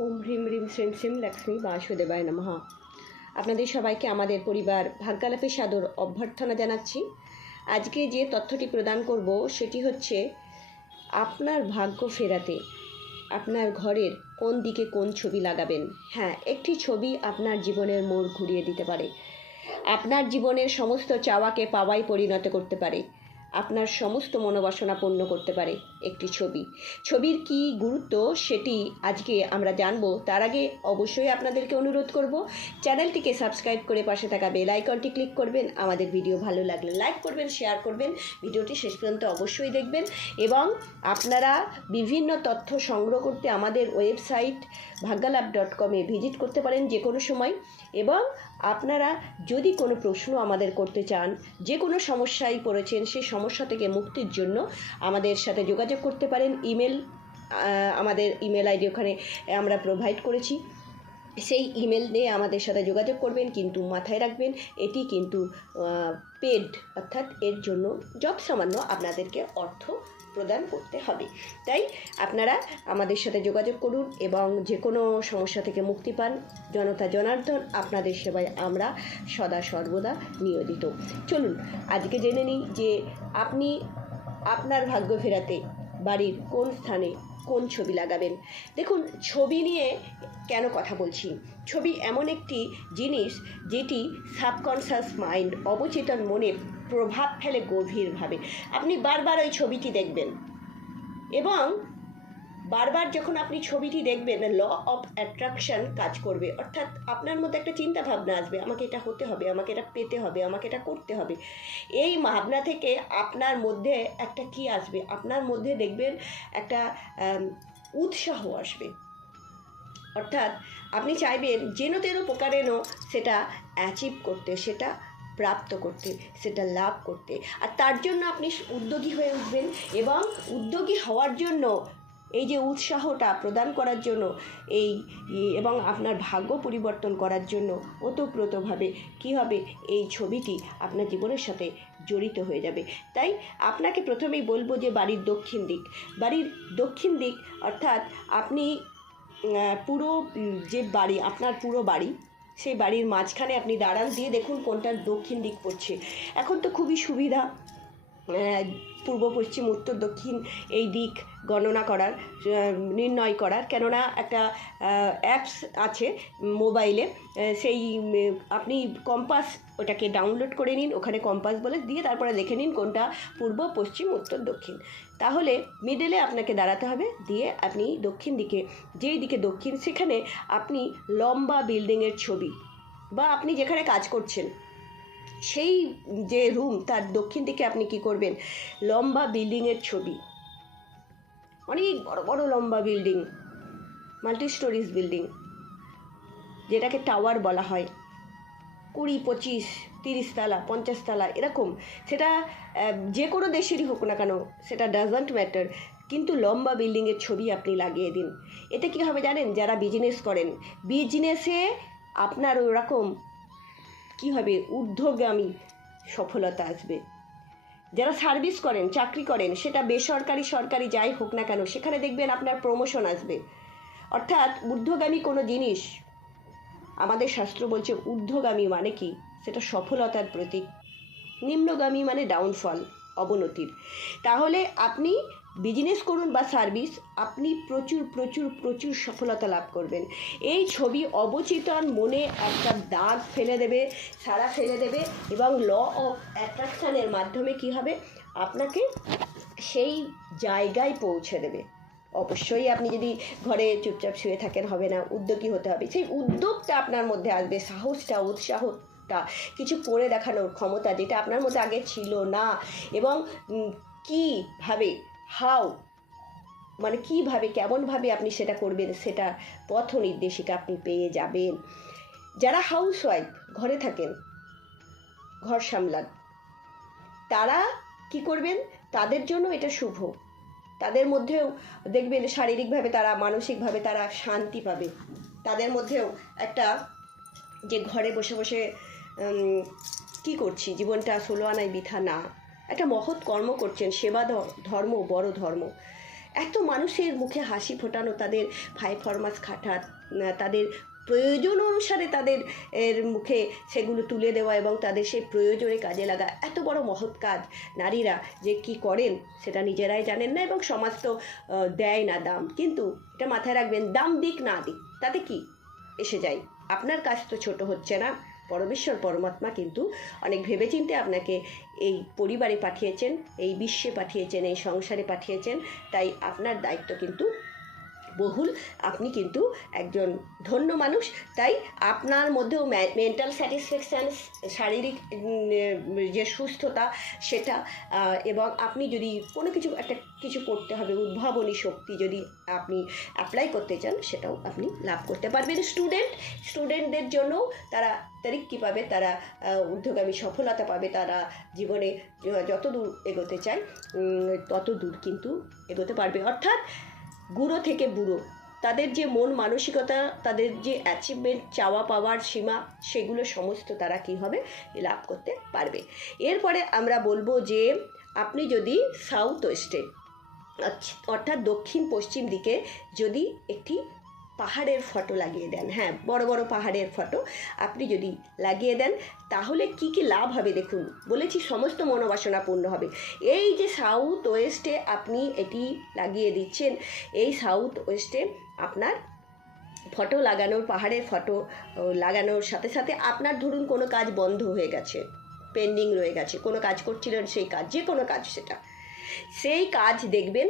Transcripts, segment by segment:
ওম হ্রিম হ্রিম শ্রীম শ্রীম লক্ষ্মী বাসুদেবায় নমঃ। আপনাদের সবাইকে আমাদের পরিবার ভাগ্যালাপের সাদর অভ্যর্থনা জানাচ্ছি। আজকে যে তথ্যটি প্রদান করব সেটি হচ্ছে, আপনার ভাগ্য ফেরাতে আপনার ঘরের কোন দিকে কোন ছবি লাগাবেন? হ্যাঁ একটি ছবি আপনার জীবনের মোড় ঘুরিয়ে দিতে পারে। আপনার জীবনের সমস্ত চাওয়াকে পাওয়ায় পরিণত করতে পারে। আপনার সমস্ত মনোবাসনা পূর্ণ করতে পারে একটি ছবি। ছবির কি গুরুত্ব সেটি আজকে আমরা জানব। তার আগে অবশ্যই আপনাদেরকে অনুরোধ করব, চ্যানেলটিকে সাবস্ক্রাইব করে পাশে থাকা বেল আইকনটি ক্লিক করবেন। আমাদের ভিডিও ভালো লাগলে লাইক করবেন, শেয়ার করবেন। ভিডিওটি শেষ পর্যন্ত অবশ্যই দেখবেন এবং আপনারা বিভিন্ন তথ্য সংগ্রহ করতে আমাদের ওয়েবসাইট ভাগ্যালাভ ডট কমে ভিজিট করতে পারেন যে কোনো সময় এবং আপনারা যদি কোনো প্রশ্ন আমাদের করতে চান, যে কোনো সমস্যায় পড়েছেন, সেই সমস্যা থেকে মুক্তির জন্য আমাদের সাথে যোগাযোগ করতে পারেন। ইমেল আমাদের ইমেল আইডি ওখানে আমরা প্রোভাইড করেছি। সেই ইমেল দিয়ে আমাদের সাথে যোগাযোগ করবেন, কিন্তু মাথায় রাখবেন, এটি কিন্তু পেড অর্থাৎ এর জন্য যত সামান্য আপনাদেরকে অর্থ প্রদান করতে হবে। তাই আপনারা আমাদের সাথে যোগাযোগ করুন এবং যে কোনো সমস্যা থেকে মুক্তি পান। জনতা জনার্দন, আপনাদের সেবায় আমরা সদা সর্বদা নিয়োজিত। চলুন, আজকে জেনে নিই যে আপনি আপনার ভাগ্য ফেরাতে বাড়ির কোন স্থানে কোন ছবি লাগাবেন। দেখুন, ছবি নিয়ে কেন কথা বলছি? ছবি এমন একটি জিনিস যেটি সাবকনশাস মাইন্ড, অবচেতন মনে প্রভাব ফেলে গভীরভাবে। আপনি বারবার ওই ছবিটি দেখবেন। এবং বারবার যখন আপনি ছবিটি দেখবেন ল অফ অ্যাট্রাকশন কাজ করবে। অর্থাৎ আপনার মধ্যে একটা চিন্তা ভাবনা আসবে, আমাকে এটা হতে হবে, আমাকে এটা পেতে হবে, আমাকে এটা করতে হবে। এই ভাবনা থেকে আপনার মধ্যে একটা কি আসবে? আপনার মধ্যে দেখবেন একটা উৎসাহ আসবে। অর্থাৎ আপনি চাইবেন যেন তেন প্রকারেণ সেটা অ্যাচিভ করতে, সেটা প্রাপ্ত করতে, সেটা লাভ করতে। আর তার জন্য আপনি উদ্যোগী হয়ে উঠবেন এবং উদ্যোগী হওয়ার জন্য এই যে উৎসাহটা প্রদান করার জন্য, এই এবং আপনার ভাগ্য পরিবর্তন করার জন্য ওতপ্রোতভাবে কী হবে, এই ছবিটি আপনার জীবনের সাথে জড়িত হয়ে যাবে। তাই আপনাকে প্রথমেই বলব যে বাড়ির দক্ষিণ দিক। বাড়ির দক্ষিণ দিক অর্থাৎ আপনি পুরো যে বাড়ি, আপনার পুরো বাড়ি সেই বাড়ির মাঝখানে আপনি দাঁড়ান, দিয়ে দেখুন কোনটার দক্ষিণ দিক পড়ছে। এখন তো খুবই সুবিধা। পূর্ব, পশ্চিম, উত্তর, দক্ষিণ এই দিক গণনা করার নির্ণয় করার। কেননা একটা অ্যাপস আছে মোবাইলে সেই আপনি কম্পাস ওটাকে ডাউনলোড করে নিন, ওখানে কম্পাস বলে দিয়ে তারপরে দেখে নিন কোনটা পূর্ব, পশ্চিম, উত্তর, দক্ষিণ। তাহলে মিডেলে আপনাকে দাঁড়াতে হবে, দিয়ে আপনি দক্ষিণ দিকে, যেই দিকে দক্ষিণ, সেখানে আপনি লম্বা বিল্ডিংয়ের ছবি বা আপনি যেখানে কাজ করছেন সেই যে রুম তার দক্ষিণ দিকে আপনি কি করবেন? লম্বা বিল্ডিংয়ের ছবি। অনেক বড় বড় লম্বা বিল্ডিং মাল্টি স্টোরিজ বিল্ডিং যেটাকে টাওয়ার বলা হয়। কুড়ি, পঁচিশ, তিরিশ তালা, পঞ্চাশ তালা, এরকম। সেটা যে কোনো দেশেরই হোক না কেন, সেটা ডাজন্ট ম্যাটার কিন্তু লম্বা বিল্ডিংয়ের ছবি আপনি লাগিয়ে দিন। এতে কী হবে জানেন? যারা বিজনেস করেন বিজনেসে আপনার ওরকম কী হবে ঊর্ধ্বগামী সফলতা আসবে? যারা সার্ভিস করেন, চাকরি করেন, সেটা বেসরকারি, সরকারি যাই হোক না কেন, সেখানে দেখবেন আপনার প্রমোশন আসবে। অর্থাৎ ঊর্ধ্বগামী কোনো জিনিস, আমাদের শাস্ত্র বলছে ঊর্ধ্বগামী মানে কি? সেটা সফলতার প্রতীক। নিম্নগামী মানে ডাউনফল অবনতির। তাহলে আপনি বিজনেস করুন বা সার্ভিস আপনি প্রচুর প্রচুর প্রচুর সফলতা লাভ করবেন। এই ছবি অবচেতন মনে একটা দাগ ফেলে দেবে সারা ফেলে দেবে এবং ল অফ অ্যাট্রাকশানের মাধ্যমে কি হবে? আপনাকে সেই জায়গায় পৌঁছে দেবে। অবশ্যই আপনি যদি ঘরে চুপচাপ শুয়ে থাকেন, হবে না, উদ্যোগী হতে হবে। সেই উদ্যোগটা আপনার মধ্যে আসবে, সাহসটা, উৎসাহটা, কিছু করে দেখানোর ক্ষমতা যেটা আপনার মধ্যে আগে ছিল না। এবং কীভাবে হাউ মানে কীভাবে, কেমনভাবে আপনি সেটা করবেন, সেটা পথ নির্দেশিকা আপনি পেয়ে যাবেন। যারা হাউস ওয়াইফ ঘরে থাকেন, ঘর সামলান, তারা কি করবেন? তাদের জন্য এটা শুভ। তাদের মধ্যেও দেখবেন শারীরিকভাবে তারা, মানসিকভাবে তারা শান্তি পাবে। তাদের মধ্যেও একটা যে ঘরে বসে বসে কি করছি? জীবনটা ষোলো আনায় বৃথা না। একটা মহৎ কর্ম করছেন, সেবা ধর্ম, বড় ধর্ম। এত মানুষের মুখে হাসি ফোটানো তাদের ফাই ফরমাস খাটা তাদের প্রয়োজন অনুসারে তাদের এর মুখে সেগুলো তুলে দেওয়া এবং তাদের সেই প্রয়োজনে কাজে লাগা। এত বড় মহৎ কাজ নারীরা যে কি করেন সেটা নিজেরাই জানেন না এবং সমাজ তো দেয় না দাম। কিন্তু এটা মাথায় রাখবেন, দাম দিক না দিক, তাতে কি? এসে যায়। আপনার কাজ তো ছোট হচ্ছে না। পরমেশ্বর, পরমাত্মা কিন্তু অনেক ভেবেচিন্তে আপনাকে এই পরিবারে পাঠিয়েছেন, এই বিশ্বে পাঠিয়েছেন, এই সংসারে পাঠিয়েছেন। তাই আপনার দায়িত্ব কিন্তু বহুল আপনি কিন্তু একজন ধন্য মানুষ। তাই আপনার মধ্যেও মেন্টাল স্যাটিসফ্যাকশান শারীরিক যে সুস্থতা সেটা এবং আপনি যদি কোনো কিছু, একটা কিছু করতে হবে, উদ্ভাবনী শক্তি যদি আপনি অ্যাপ্লাই করতে চান, সেটাও আপনি লাভ করতে পারবেন। স্টুডেন্ট স্টুডেন্টদের জন্য তারা তারিক্কি পাবে, তারা ঊর্ধ্বগামী সফলতা পাবে, তারা জীবনে যত দূর এগোতে চায় তত দূর কিন্তু এগোতে পারবে। অর্থাৎ গুঁড়ো থেকে বুড়ো। তাদের যে মন মানসিকতা, তাদের যে অ্যাচিভমেন্ট চাওয়া পাওয়ার সীমা, সেগুলো সমস্ত তারা কী হবে লাভ করতে পারবে? এরপরে আমরা বলব যে, আপনি যদি সাউথ ওয়েস্টে অর্থাৎ দক্ষিণ পশ্চিম দিকে যদি একটি পাহাড়ের ফটো লাগিয়ে দেন। হ্যাঁ বড় বড় পাহাড়ের ফটো আপনি যদি লাগিয়ে দেন, তাহলে কি কি লাভ হবে দেখুন। বলেছি সমস্ত মনোবাসনা পূর্ণ হবে। এই যে সাউথ ওয়েস্টে আপনি এটি লাগিয়ে দিচ্ছেন, এই সাউথ ওয়েস্টে আপনার ফটো লাগানোর, পাহাড়ের ফটো লাগানোর সাথে সাথে আপনার ধরুন কোনো কাজ বন্ধ হয়ে গেছে পেন্ডিং রয়ে গেছে, কোনো কাজ করছিলেন সেই কাজ যে কোনো কাজ সেটা। সেই কাজ দেখবেন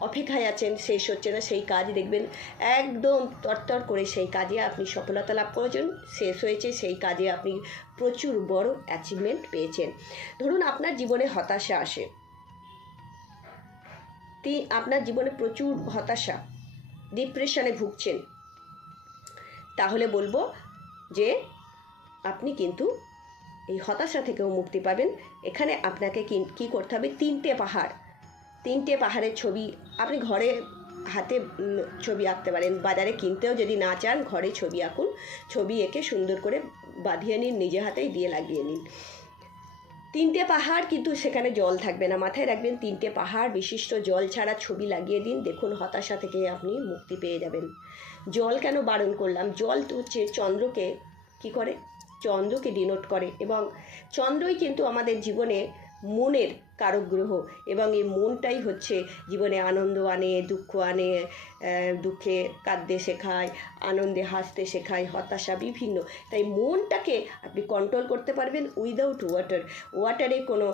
অপেক্ষায় আছেন, শেষ হচ্ছে না, সেই কাজ দেখবেন। একদম তরতর করে সেই কাজে আপনি সফলতা লাভ করেছেন, শেষ হয়েছে, সেই কাজে আপনি প্রচুর বড় অ্যাচিভমেন্ট পেয়েছেন। ধরুন আপনার জীবনে হতাশা আসে। আপনার জীবনে প্রচুর হতাশা ডিপ্রেশনে ভুগছেন। তাহলে বলব যে, আপনি কিন্তু এই হতাশা থেকেও মুক্তি পাবেন। এখানে আপনাকে কি করতে হবে? তিনটে পাহাড়। তিনটে পাহাড়ের ছবি। আপনি ঘরে হাতে ছবি আঁকতে পারেন। বাজারে কিনতেও যদি না চান, ঘরে ছবি আঁকুন। ছবি এঁকে সুন্দর করে বাঁধিয়ে নিন, নিজে হাতেই দিয়ে লাগিয়ে নিন। তিনটে পাহাড় কিন্তু সেখানে জল থাকবে না। মাথায় রাখবেন, তিনটে পাহাড় বিশিষ্ট জল ছাড়া ছবি লাগিয়ে দিন। দেখুন, হতাশা থেকে আপনি মুক্তি পেয়ে যাবেন। জল কেন বারণ করলাম? জল তো হচ্ছে চন্দ্রকে কি করে? চন্দ্রকে ডিনোট করে। এবং চন্দ্রই কিন্তু আমাদের জীবনে মনের কারক গ্রহ এবং এই মনটাই হচ্ছে জীবনে আনন্দ আনে, দুঃখ আনে দুঃখে কাঁদতে শেখায়, আনন্দে হাসতে শেখায়, হতাশা বিভিন্ন। তাই মনটাকে আপনি কন্ট্রোল করতে পারবেন উইদাউট ওয়াটার ওয়াটারে কোনো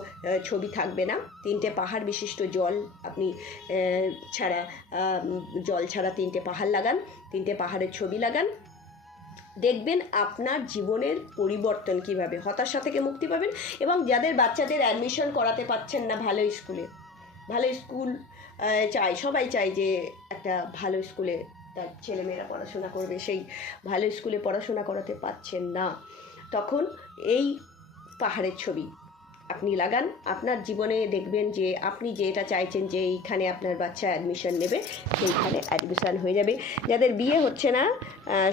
ছবি থাকবে না। তিনটে পাহাড় বিশিষ্ট জল আপনি ছাড়া জল ছাড়া তিনটে পাহাড় লাগান, তিনটে পাহাড়ের ছবি লাগান। দেখবেন আপনার জীবনের পরিবর্তন কীভাবে, হতাশা থেকে মুক্তি পাবেন এবং যাদের বাচ্চাদের অ্যাডমিশন করাতে পাচ্ছেন না ভালো স্কুলে ভালো স্কুল চাই সবাই চায় যে একটা ভালো স্কুলে তার ছেলেমেয়েরা পড়াশোনা করবে, সেই ভালো স্কুলে পড়াশোনা করাতে পাচ্ছেন না। তখন এই পাহাড়ের ছবি আপনি লাগান। আপনার জীবনে দেখবেন যে আপনি যেটা চাইছেন যে এইখানে আপনার বাচ্চা অ্যাডমিশন নেবে, সেইখানে অ্যাডমিশন হয়ে যাবে। যাদের বিয়ে হচ্ছে না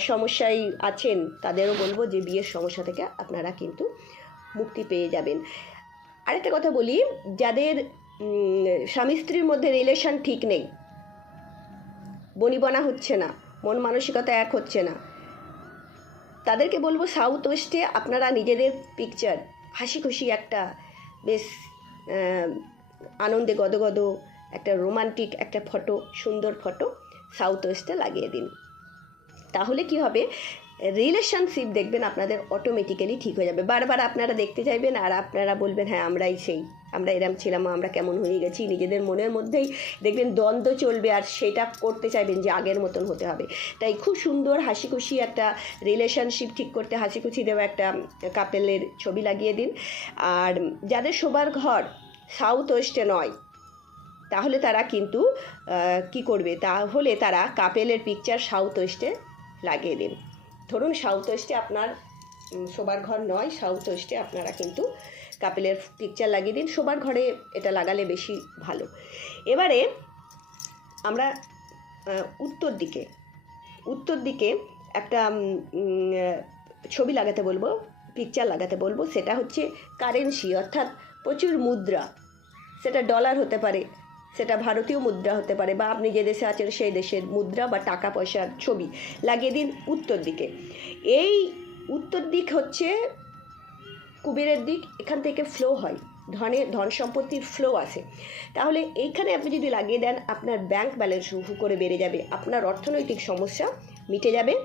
সমস্যায় আছেন, তাদেরও বলব যে বিয়ের সমস্যা থেকে আপনারা কিন্তু মুক্তি পেয়ে যাবেন। আরেকটা কথা বলি, যাদের স্বামী স্ত্রীর মধ্যে রিলেশন ঠিক নেই, বনিবনা হচ্ছে না, মন মানসিকতা এক হচ্ছে না, তাদেরকে বলব সাউথ ওয়েস্টে আপনারা নিজেদের পিকচার হাসি খুশি একটা বেশ আনন্দে গদগদ একটা রোমান্টিক একটা ফটো, সুন্দর ফটো সাউথ ওয়েস্টে লাগিয়ে দিন। তাহলে কি হবে? রিলেশনশিপ দেখবেন আপনাদের অটোমেটিক্যালি ঠিক হয়ে যাবে। বারবার আপনারা দেখতে চাইবেন আর আপনারা বলবেন হ্যাঁ আমরাই সেই। আমরা এরম ছিলাম, আমরা কেমন হয়ে গেছি, নিজেদের মনের মধ্যেই দেখবেন দ্বন্দ্ব চলবে আর সেটা করতে চাইবেন যে আগের মতন হতে হবে। তাই খুব সুন্দর হাসি খুশি একটা রিলেশনশিপ ঠিক করতে হাসি খুশি দেওয়া একটা কাপেলের ছবি লাগিয়ে দিন। আর যাদের শোবার ঘর সাউথ ওয়েস্টে নয়, তাহলে তারা কিন্তু কি করবে? তাহলে তারা কাপেলের পিকচার সাউথ ওয়েস্টে লাগিয়ে দিন। ধরুন সাউথ ওয়েস্টে আপনার শোবার ঘর নয় সাউথ ওয়েস্টে আপনারা কিন্তু কাপেলের পিকচার লাগিয়ে দিন। শোবার ঘরে এটা লাগালে বেশি ভালো। এবারে আমরা উত্তর দিকে উত্তর দিকে একটা ছবি লাগাতে বলব পিকচার লাগাতে বলব। সেটা হচ্ছে কারেন্সি অর্থাৎ প্রচুর মুদ্রা। সেটা ডলার হতে পারে, সেটা ভারতীয় মুদ্রা হতে পারে, বা আপনি যে দেশে আছেন সেই দেশের মুদ্রা বা টাকা পয়সার ছবি। লাগিয়ে দিন উত্তর দিকে। এই উত্তর দিক হচ্ছে কুবেরের দিক, এখান থেকে ফ্লো হয়। ধনে, ধন সম্পত্তির ফ্লো আছে। তাহলে এইখানে আপনি যদি লাগিয়ে দেন, আপনার ব্যাংক ব্যালেন্স হু করে বেড়ে যাবে, আপনার অর্থনৈতিক সমস্যা মিটে যাবে।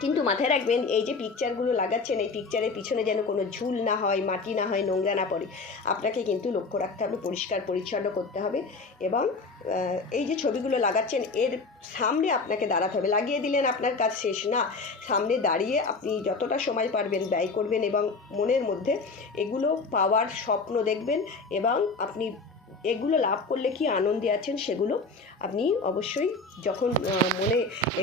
কিন্তু মাথায় রাখবেন, এই যে পিকচারগুলো লাগাচ্ছেন, এই পিকচারের পিছনে যেন কোনো ঝুল না হয়, মাটি না হয়, নোংরা না পড়ে, আপনাকে কিন্তু লক্ষ্য রাখতে হবে, পরিষ্কার পরিচ্ছন্ন করতে হবে এবং এই যে ছবিগুলো লাগাচ্ছেন, এর সামনে আপনাকে দাঁড়াতে হবে। লাগিয়ে দিলেন আপনার কাজ শেষ না, সামনে দাঁড়িয়ে আপনি যতটা সময় পারবেন ব্যয় করবেন এবং মনের মধ্যে এগুলো পাওয়ার স্বপ্ন দেখবেন এবং আপনি এগুলো লাভ করলে কি আনন্দে আছেন সেগুলো আপনি অবশ্যই যখন মনে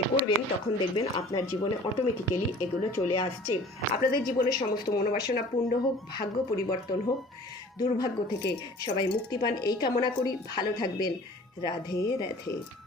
করবেন, তখন দেখবেন আপনার জীবনে অটোমেটিক্যালি এগুলো চলে আসছে। আপনাদের জীবনের সমস্ত মনোবাসনা পূর্ণ হোক, ভাগ্য পরিবর্তন হোক, দুর্ভাগ্য থেকে সবাই মুক্তি পান। এই কামনা করি। ভালো থাকবেন। রাধে রাধে।